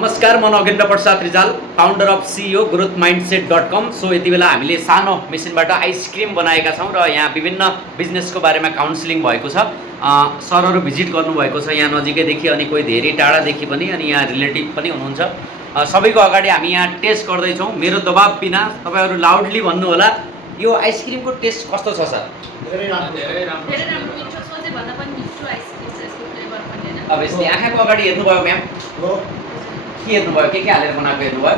नमस्कार, म Nagendra Prasad Rijal, founder of CEO growthmindset.com। So यति बेला हामीले सानो मेसिनबाट आइसक्रिम बनाएका छौँ र यहाँ विभिन्न बिजनेसको बारेमा काउन्सिलिङ भएको छ। सरहरू भिजिट गर्नुभएको छ यहाँ नजिकैदेखि, अनि कोही धेरै टाढादेखि पनि, अनि यहाँ रिलेटिभ पनि हुनुहुन्छ। सबैको अगाडि हामी यहाँ टेस्ट गर्दैछौँ मेरो दबाब बिना। तपाईँहरू लाउडली भन्नुहोला, यो आइसक्रिमको टेस्ट कस्तो छ सर? धेरै राम्रो मिठो सोचे भन्दा पनि मिठो आइसक्रिम छ, यसको फ्लेभर पनि हैन। अब यसले आँखाको अगाडि हेर्नुभयो म्याम, हो। के हेर्नुभयो, के हालेर बनाएको हेर्नुभयो?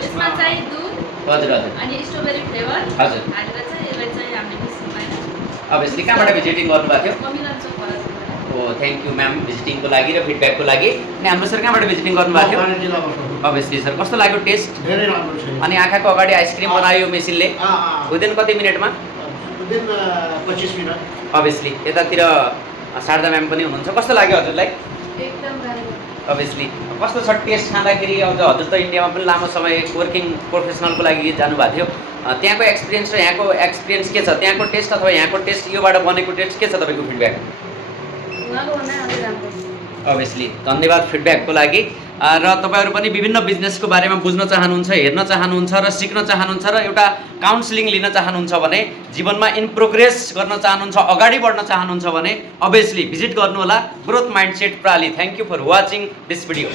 यसमा चाहिँ दुध हजुर हजुर अनि स्ट्रबेरी फ्लेभर हजुर। हालेर चाहिँ यसलाई चाहिँ हामीले मिक्स गरेर अब यसले कहाँबाट भिजिटिङ गर्नुभएको थियो? ममिलन चोक फरसबाट। ओ थ्याङ्क यू म्याम भिजिटिङको लागि र फिडब्याकको लागि। अनि हाम्रो सर कहाँबाट भिजिटिङ गर्नुभएको थियो? बागमती जिल्लाबाट। अभियसली सर, कस्तो लाग्यो टेस्ट? धेरै राम्रो छ। अनि आँखाको अगाडि आइसक्रिम बनायो मेसिनले विदिन कति मिनटमा? Within 25 minute. अभियसली यतातिर शारदा म्याम पनि हुनुहुन्छ, कस्तो लाग्यो हजुरलाई? एकदम राम्रो। अभियसली कस्तो छ टेस्ट खाँदाखेरि? अब हजुर त इन्डियामा पनि लामो समय वर्किङ प्रोफेसनलको लागि जानुभएको थियो, त्यहाँको एक्सपिरियन्स र यहाँको एक्सपिरियन्स के छ? त्यहाँको टेस्ट अथवा यहाँको टेस्ट, योबाट बनेको टेस्ट के छ तपाईँको फिडब्याक? उहाँको भन्दा अझै राम्रो। अभियसली धन्यवाद फिडब्याकको लागि। र तपाईँहरू पनि विभिन्न बिजनेसको बारेमा बुझ्न चाहनुहुन्छ, हेर्न चाहनुहुन्छ र सिक्न चाहनुहुन्छ र एउटा काउन्सिलिङ लिन चाहनुहुन्छ भने, जीवनमा इन प्रोग्रेस गर्न चाहनुहुन्छ, अगाडि बढ्न चाहनुहुन्छ भने अभियसली भिजिट गर्नुहोला ग्रोथ माइन्डसेट प्राली। Thank you for watching this video.